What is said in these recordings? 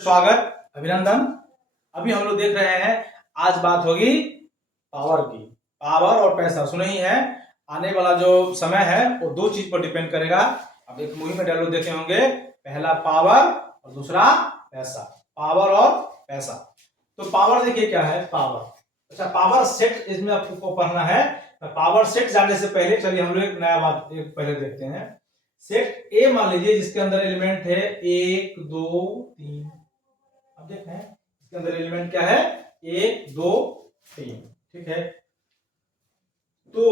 स्वागत, अभिनंदन। अभी हम लोग देख रहे हैं, आज बात होगी पावर की। पावर और पैसा सुने ही है। आने वाला जो समय है वो दो चीज पर डिपेंड करेगा। अब एक मूवी में डायलॉग देखे होंगे, पहला पावर और दूसरा पैसा। पावर और पैसा। तो पावर देखिए क्या है पावर। अच्छा, पावर सेट इसमें आपको पढ़ना है। तो पावर सेट जाने से पहले चलिए हम लोग एक नया बात पहले देखते हैं। सेट ए मान लीजिए, जिसके अंदर एलिमेंट है 1 2 3। अब देखते हैं इसके अंदर एलिमेंट क्या है, 1 2 3। ठीक है, तो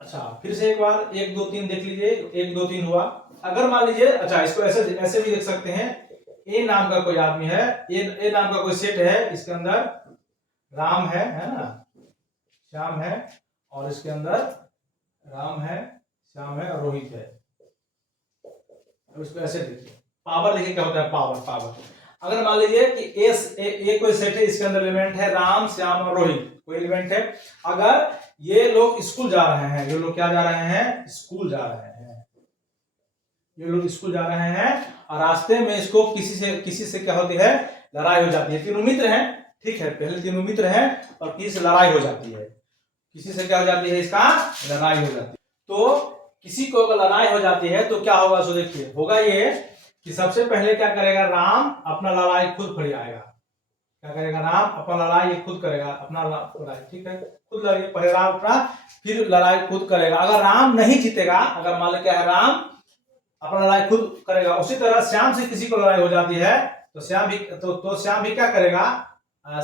अच्छा फिर से एक बार 1 2 3 देख लीजिए। 1 2 3 हुआ। अगर मान लीजिए, अच्छा इसको ऐसे ऐसे भी देख सकते हैं। ए नाम का कोई आदमी है, ए नाम का कोई सेट है, इसके अंदर राम है ना, श्याम है, और इसके अंदर राम है, श्याम है और रोहित है। अब इसको ऐसे देखिए, पावर देखिए क्या होता है। पावर पावर अगर मान लीजिए कि ए कोई सेट है, इसके अंदर एलिमेंट है राम, श्याम और रोहित, कोई एलिमेंट है। अगर ये लोग स्कूल जा रहे हैं, ये लोग क्या जा रहे हैं, स्कूल जा रहे हैं, ये लोग स्कूल जा रहे हैं और रास्ते में इसको किसी से क्या होती है, लड़ाई हो जाती है। तीनों मित्र हैं, ठीक है, पहले तीनों मित्र हैं और किसी से लड़ाई हो जाती है। किसी से क्या हो जाती है, इसका लड़ाई हो जाती है। तो किसी को अगर लड़ाई हो जाती है तो क्या होगा, सो देखिए होगा ये कि सबसे पहले क्या करेगा, राम अपना लड़ाई खुद फरियाएगा। क्या करेगा, राम अपना लड़ाई खुद करेगा, अपना लड़ाई, ठीक है, खुद लड़ाई पहले राम अपना, फिर लड़ाई खुद करेगा। अगर राम नहीं जीतेगा, अगर मान लो क्या है, राम अपना लड़ाई खुद करेगा। उसी तरह श्याम से किसी को लड़ाई हो जाती है तो श्याम भी श्याम भी क्या करेगा,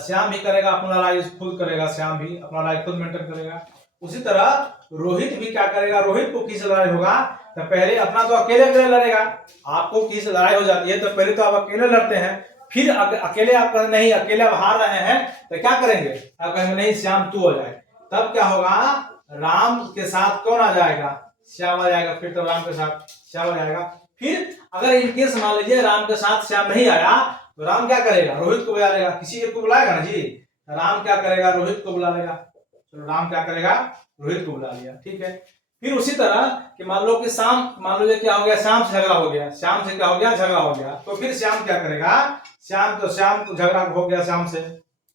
श्याम भी करेगा, अपना लड़ाई खुद करेगा, श्याम भी अपना लड़ाई खुद मेंटेन करेगा। उसी तरह रोहित भी क्या करेगा, रोहित को किसी लड़ाई होगा तो पहले अपना तो अकेले लड़ेगा। आपको किसी से लड़ाई हो जाती है तो पहले तो आप अकेले लड़ते हैं, फिर अकेले आप कहते नहीं, अकेले आप हार रहे हैं तो क्या करेंगे, आप कहेंगे नहीं श्याम तू हो जाए। तब क्या होगा, राम के साथ कौन आ जाएगा, श्याम आ जाएगा। फिर तो राम के साथ श्याम आ जाएगा। फिर अगर इनकेस मान लीजिए राम के साथ श्याम नहीं आया तो राम क्या करेगा, रोहित को बुला लेगा। किसी एक को बुलाएगा ना जी, राम क्या करेगा, रोहित को बुला लेगा। तो राम क्या करेगा, रोहित को बुला लिया, ठीक है। फिर उसी तरह कि मान लो कि मान लो क्या हो गया, श्याम से झगड़ा हो गया, श्याम से क्या हो गया, झगड़ा हो गया। तो फिर श्याम क्या करेगा, श्याम को झगड़ा हो गया श्याम से,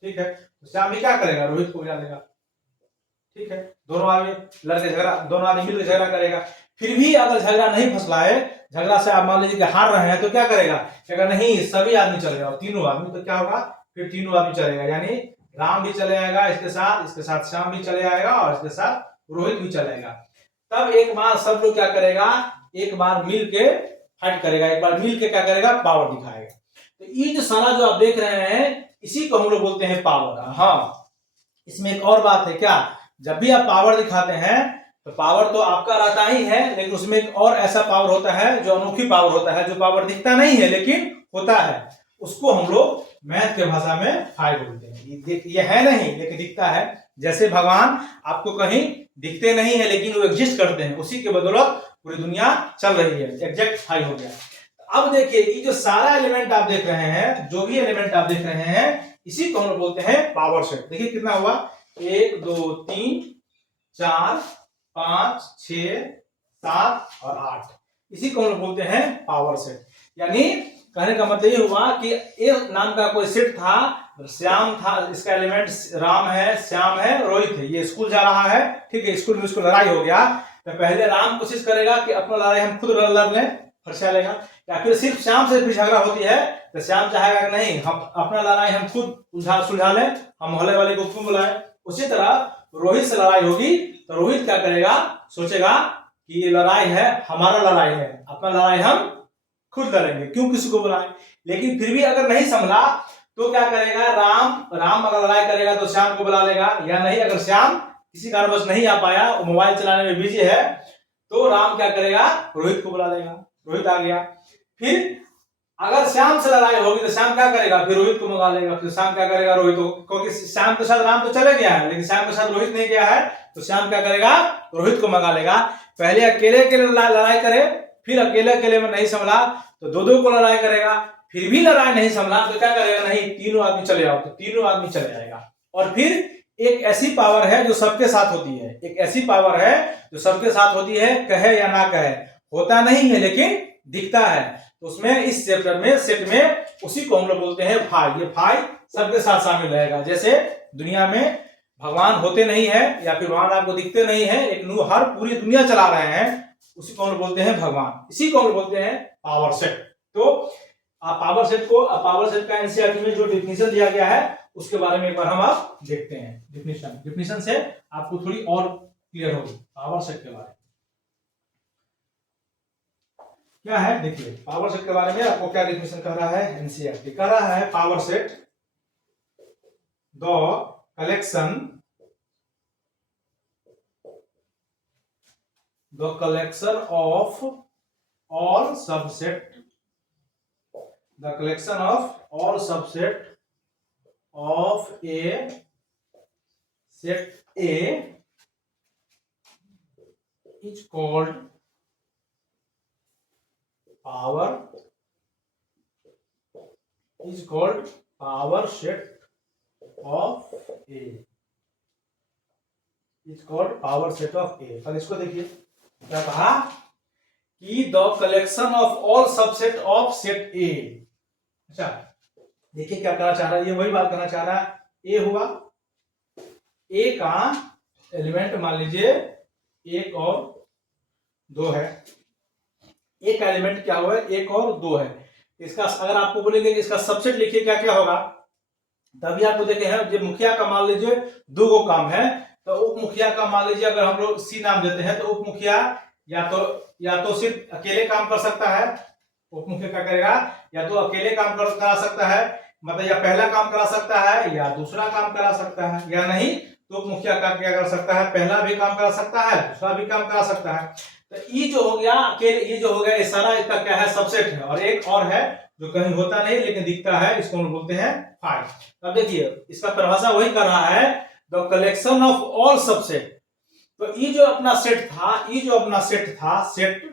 ठीक है, तो श्याम भी क्या करेगा, रोहित को बुला लेगा, ठीक है। दोनों आदमी लड़के झगड़ा, दोनों आदमी मिलकर झगड़ा करेगा। फिर भी अगर झगड़ा नहीं फंसला है, झगड़ा से आप मान लीजिए कि हार रहे हैं तो क्या करेगा, अगर नहीं सभी आदमी चलेगा, तीनों आदमी, तो क्या होगा, फिर तीनों आदमी चलेगा, यानी राम भी चले आएगा इसके साथ श्याम भी चले आएगा और इसके साथ रोहित भी चलेगा। तब एक बार सब लोग क्या करेगा, एक बार मिल के फाइट करेगा, एक बार मिल के क्या करेगा, पावर दिखाएगा। तो ये जो सारा जो आप देख रहे हैं, इसी को हम लोग बोलते हैं पावर। हाँ, इसमें एक और बात है क्या, जब भी आप पावर दिखाते हैं तो पावर तो आपका रहता ही है, लेकिन उसमें एक और ऐसा पावर होता है जो अनोखी पावर होता है, जो पावर दिखता नहीं है लेकिन होता है। उसको हम लोग मैथ के भाषा में फाई बोलते हैं। ये है नहीं लेकिन दिखता है। जैसे भगवान आपको कहीं दिखते नहीं है लेकिन वो एग्जिस्ट करते हैं, उसी के बदौलत पूरी दुनिया चल रही है। एग्जैक्ट फाई हो गया। अब देखिए, ये जो सारा एलिमेंट आप देख रहे हैं, जो भी एलिमेंट आप देख रहे हैं, इसी को हम लोग बोलते हैं पावर सेट। देखिए कितना हुआ, 1 2 3 4 5 6 7 और 8, इसी को हम लोग बोलते हैं पावर सेट। यानी कहने का मतलब ये हुआ कि ए नाम का कोई सेट था, श्याम था, इसका एलिमेंट राम है, श्याम है, रोहित है। ये स्कूल जा रहा है, ठीक है, स्कूल में इसको लड़ाई हो गया तो पहले राम कोशिश करेगा कि अपना लड़ाई हम खुद लड़ लें, फरसा लेगा। या फिर सिर्फ श्याम से भी झगड़ा होती है तो श्याम चाहेगा कि नहीं, हम अपना लड़ाई हम खुद सुलझा लें, हम मोहल्ले वाले को क्यों बुलाएं। उसी तरह रोहित से लड़ाई होगी तो रोहित क्या करेगा, सोचेगा कि ये लड़ाई है, हमारा लड़ाई है, अपना लड़ाई हम खुद लड़ेंगे, क्यों किसी को बुलाएं। लेकिन फिर भी अगर नहीं संभला तो क्या करेगा, राम अगर लड़ाई करेगा तो श्याम को बुला लेगा, या नहीं अगर श्याम किसी कारणवश नहीं आ पाया, वो मोबाइल चलाने में बिजी है, तो राम क्या करेगा, रोहित को बुला लेगा। रोहित आ गया। फिर अगर श्याम से लड़ाई होगी तो श्याम क्या करेगा, फिर रोहित को मंगा लेगा। फिर श्याम क्या करेगा, रोहित को, क्योंकि श्याम के साथ राम तो चले गया है लेकिन श्याम के साथ रोहित नहीं गया है, तो श्याम क्या करेगा, रोहित को मंगा लेगा। पहले अकेले लड़ाई करे, फिर अकेले में नहीं संभला तो दो को लड़ाई करेगा, फिर भी लड़ाई नहीं संभला तो क्या करेगा, नहीं तीनों आदमी चले आओ, तो तीनों आदमी चले आएगा। और फिर एक ऐसी पावर है जो सबके साथ होती है, एक ऐसी पावर है जो सबके साथ होती है, कहे या ना कहे, होता नहीं है लेकिन दिखता है। तो उसमें इस चैप्टर में सेट में उसी को हम लोग बोलते हैं फाई। ये फाई सबके साथ शामिल रहेगा। जैसे दुनिया में भगवान होते नहीं है या फिर भगवान आपको दिखते नहीं है, लेकिन वो हर पूरी दुनिया चला रहे हैं, उसी को हम लोग बोलते हैं भगवान। इसी को हम लोग बोलते हैं पावर सेट। तो पावर सेट का एनसीईआरटी में जो डिफिनीशन दिया गया है उसके बारे में एक बार हम आप देखते हैं। डिफिनीशन से आपको थोड़ी और क्लियर होगी पावर सेट के बारे में क्या है। देखिए पावर सेट के बारे में आपको क्या डिफिनीशन कह रहा है एनसीईआरटी। कह रहा है power set the collection of all subset of a set A is called power set of A पर इसको देखिए क्या कहा कि the collection of all subset of set ए। अच्छा देखिए क्या कहना चाह रहा है, ये वही बात कहना चाह रहा है। ए हुआ, ए का एलिमेंट मान लीजिए 1 और 2 है। ए का एलिमेंट क्या हुआ है 1 और 2 है। इसका अगर आपको बोलेंगे कि इसका सबसेट लिखिए क्या क्या होगा, तभी आपको देखे हैं जब मुखिया का मान लीजिए 2 गो काम है तो उप मुखिया का मान लीजिए अगर हम लोग सी नाम देते हैं तो उप मुखिया या तो सिर्फ अकेले काम कर सकता है, उप मुखिया क्या करेगा या तो अकेले काम करा सकता है, मतलब या पहला काम करा सकता है या दूसरा काम करा सकता है, या नहीं तो उप मुखिया का क्या कर सकता है पहला भी काम करा सकता है दूसरा भी काम करा सकता है। तो ये जो हो गया अकेले, ये जो हो गया ये सारा इसका क्या है सबसेट है। और एक और है जो कहीं होता नहीं लेकिन दिखता है, इसको हम बोलते हैं फाई। अब देखिए इसका परिभाषा वही कर रहा है the collection of all subset. तो ये जो अपना सेट था, सेट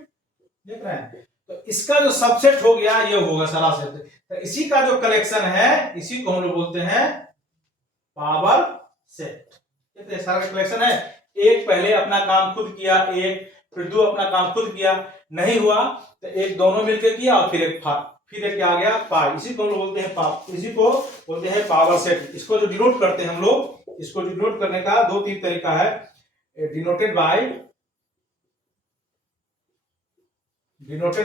देख रहे हैं, तो इसका जो सबसेट हो गया ये होगा सारा सेट। तो इसी का जो कलेक्शन है इसी को हम लोग बोलते हैं पावर सेट। ये सारा कलेक्शन है। एक पहले अपना काम खुद किया, एक फिर 2 अपना काम खुद किया, नहीं हुआ तो एक दोनों मिलकर किया और फिर एक क्या आ गया पाई। इसी को हम लोग बोलते हैं पावर सेट। इसको जो डिनोट करते हैं हम लोग, इसको डिनोट करने का 2-3 तरीका है। डिनोटेड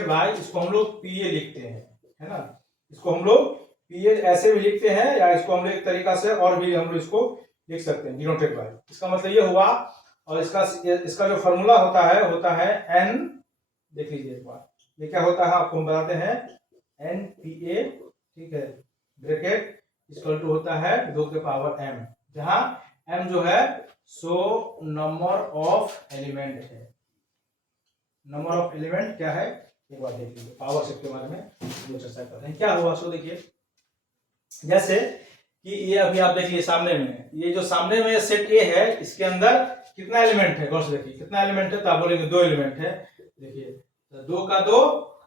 बाय इसको हम लोग पीए लिखते हैं, है ना। इसको हम लोग पीए ऐसे भी लिखते हैं या इसको हम लोग एक तरीका से और भी हम लोग इसको लिख सकते हैं डिनोटेड बाय। इसका मतलब ये हुआ, और इसका जो फॉर्मूला होता है एन, देख लीजिए एक बार ये क्या होता है आपको हम बताते हैं एन पी ए, ठीक है, ब्रैकेट इक्वल टू होता है 2 के पावर m, जहां m जो है सो नंबर ऑफ एलिमेंट है। नंबर ऑफ एलिमेंट क्या है एक बार देख लीजिए। पावर सेट के बारे में जो चर्चा करते हैं क्या हुआ सो देखिए, जैसे कि ये अभी आप देखिए सामने में, ये जो सामने में सेट ए है इसके अंदर कितना एलिमेंट है, गौर से देखिए कितना एलिमेंट है। तो आप बोलेंगे 2 एलिमेंट है। देखिए 2 का 2,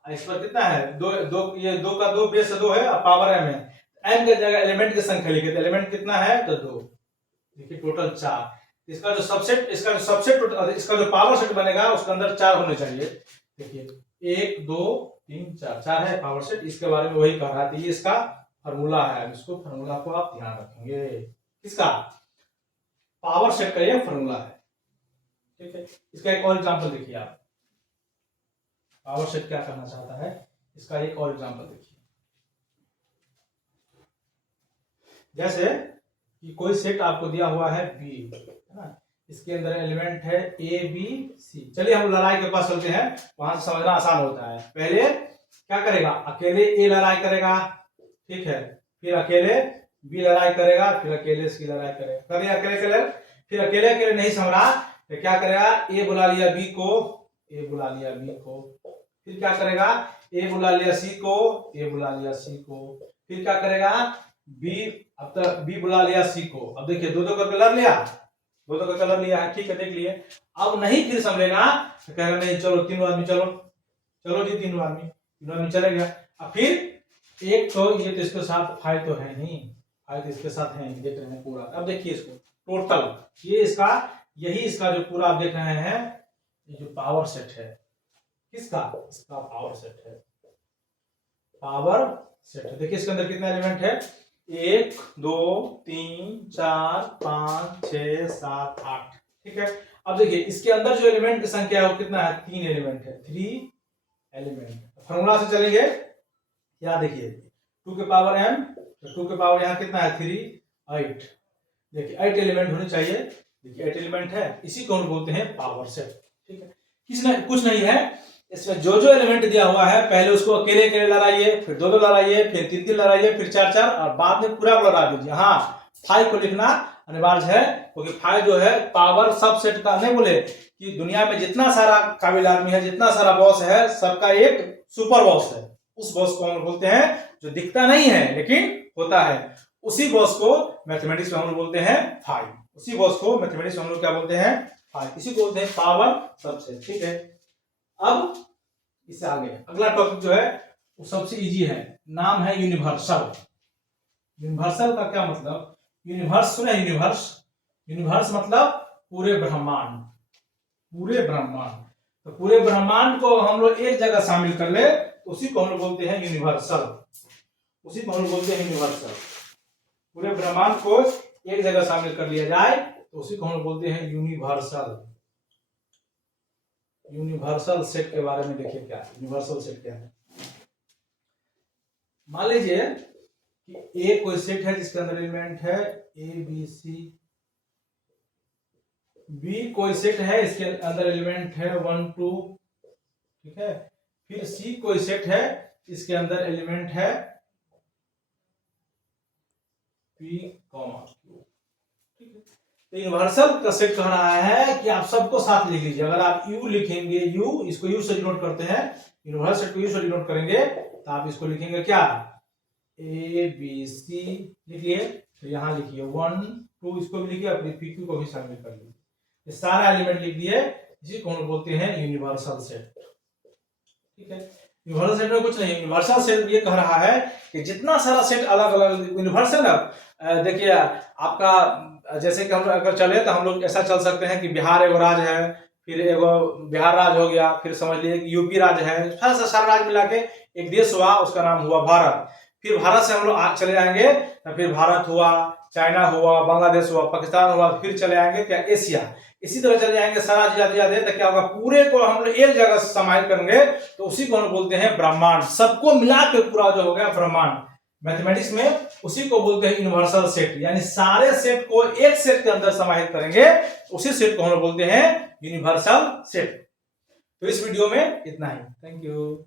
इस पर कितना है 2 ये 2 का 2 बेस 2 है, पावर m है। m की जगह एलिमेंट की संख्या लिखे तो एलिमेंट कितना है तो 2। देखिए टोटल 4। इसका जो सबसेट जो पावर सेट बनेगा उसके अंदर 4 होने चाहिए। देखिए 1 2 3 4 है पावर सेट। इसके बारे में वही कह रहा था, ये इसका फॉर्मूला है। इसको फॉर्मूला को आप ध्यान रखेंगे, किसका पावर सेट का ये फॉर्मूला है, ठीक है। इसका एक और एग्जांपल देखिए आप, पावर सेट क्या करना चाहता है इसका एक और एग्जांपल देखिए। जैसे कि कोई सेट आपको दिया हुआ है बी, है ना, इसके अंदर एलिमेंट है ए बी सी। चलिए हम लड़ाई के पास चलते हैं, वहां से समझना आसान होता है। पहले क्या करेगा अकेले ए लड़ाई करेगा, ठीक है, फिर अकेले बी लड़ाई करेगा, फिर अकेले सी लड़ाई करेगा। फिर अकेले नहीं समझा तो क्या करेगा ए बुला लिया बी को, ए बुला लिया बी को, फिर क्या करेगा ए बुला लिया सी को, ए बुला लिया सी को, फिर क्या करेगा बी, अब तक बी बुला लिया सी को। अब देखिए 2-2 का कलर लिया, 2-2 का कलर लिया है, ठीक है, देख लिए। अब नहीं फिर समझेगा तो कहेगा नहीं चलो 3 आदमी चलो जी 3 आदमी चलेगा। अब फिर एक तो ये तो इसके साथ फाइव तो है नहीं, फाइव तो इसके साथ है, देख रहे हैं पूरा। अब देखिए इसको टोटल ये इसका जो पूरा आप देख रहे हैं ये जो पावर सेट है, किसका इसका पावर सेट है। Power set. देखिए इसके अंदर कितने एलिमेंट है, 1 2 3 4 5 6 7 8। ठीक है, अब देखिए इसके अंदर जो एलिमेंट की संख्या है वो कितना है, 3 एलिमेंट है, 3 एलिमेंट। फॉर्मूला से चलेंगे, क्या देखिए 2 के पावर m, तो 2 के पावर यहाँ कितना है 3 8। देखिए 8 एलिमेंट होने चाहिए, देखिए 8 एलिमेंट है, इसी को हम बोलते हैं पावर सेट। ठीक है, कुछ नहीं है, इसमें जो जो एलिमेंट दिया हुआ है पहले उसको अकेले अकेले लड़ाइए, फिर दो दो लड़ाइए, फिर तीन तीन लड़ाइए, फिर चार चार, और बाद में पूरा लड़ा दीजिए। हाँ, 5 को लिखना अनिवार्य है, क्योंकि 5 जो है पावर सब सेट का, नहीं बोले कि दुनिया में जितना सारा काबिल आदमी है, जितना सारा बॉस है, सबका एक सुपर बॉस है। उस बॉस को हम बोलते हैं जो दिखता नहीं है लेकिन होता है, उसी बॉस को मैथमेटिक्स में हम बोलते हैं 5। उसी बॉस को मैथमेटिक्स में हम लोग क्या बोलते हैं, 5। इसी को बोलते हैं पावर सबसेट। ठीक है, अब इससे आगे अगला टॉपिक जो है वो सबसे इजी है, नाम है यूनिवर्सल। यूनिवर्सल का क्या मतलब, यूनिवर्स सुना, यूनिवर्स, यूनिवर्स मतलब पूरे ब्रह्मांड, पूरे ब्रह्मांड। तो पूरे ब्रह्मांड को हम लोग एक जगह शामिल कर ले तो उसी को हम लोग बोलते हैं यूनिवर्सल, उसी को हम लोग बोलते हैं यूनिवर्सल। पूरे ब्रह्मांड को एक जगह शामिल कर लिया जाए तो उसी को हम लोग बोलते हैं यूनिवर्सल। यूनिवर्सल सेट के बारे में देखिए, क्या यूनिवर्सल सेट क्या है। मान लीजिए कि ए कोई सेट है जिसके अंदर एलिमेंट है ए बी सी, बी कोई सेट है इसके अंदर एलिमेंट है 1 2, ठीक है, फिर सी कोई सेट है इसके अंदर एलिमेंट है पी कॉमा क्यू। ठीक है, तो यूनिवर्सल का सेट कह रहा है कि आप सबको साथ लिख लीजिए। अगर आप यू लिखेंगे, यू, इसको यू से डिनोट करते हैं, यूनिवर्सल सेट को यू से डिनोट करेंगे तो आप इसको लिखेंगे क्या, ए बी सी लिखिए, तो यहां लिखिए 1 2, इसको भी लिखिए, अपने पी क्यू को भी शामिल कर लीजिए। ये सारा एलिमेंट लिख दिए, इसी को हम बोलते हैं यूनिवर्सल सेट। ठीक है, यूनिवर्सल सेट में कुछ नहीं, यूनिवर्सल सेट ये कह रहा है कि जितना सारा सेट अलग अलग यूनिवर्सल है। देखिए आपका, जैसे कि हम अगर चले तो हम लोग ऐसा चल सकते हैं कि बिहार एगो राज्य है, फिर एगो बिहार राज्य हो गया, फिर समझ लीजिए कि यूपी राज्य है, सारा राज्य मिला के एक देश हुआ, उसका नाम हुआ भारत। फिर भारत से हम लोग चले जाएंगे तो फिर भारत हुआ, चाइना हुआ, बांग्लादेश हुआ, पाकिस्तान हुआ, फिर चले आएंगे क्या, एशिया। इसी तरह चले जाएंगे सारा जाते जाते तो क्या होगा, पूरे को हम लोग एक जगह समाहित करेंगे तो उसी को हम बोलते हैं ब्रह्मांड। सबको मिला के पूरा जो हो गया ब्रह्मांड। मैथमेटिक्स में उसी को बोलते हैं यूनिवर्सल सेट, यानी सारे सेट को एक सेट के अंदर समाहित करेंगे, उसी सेट को हम लोग बोलते हैं यूनिवर्सल सेट। तो इस वीडियो में इतना ही, थैंक यू।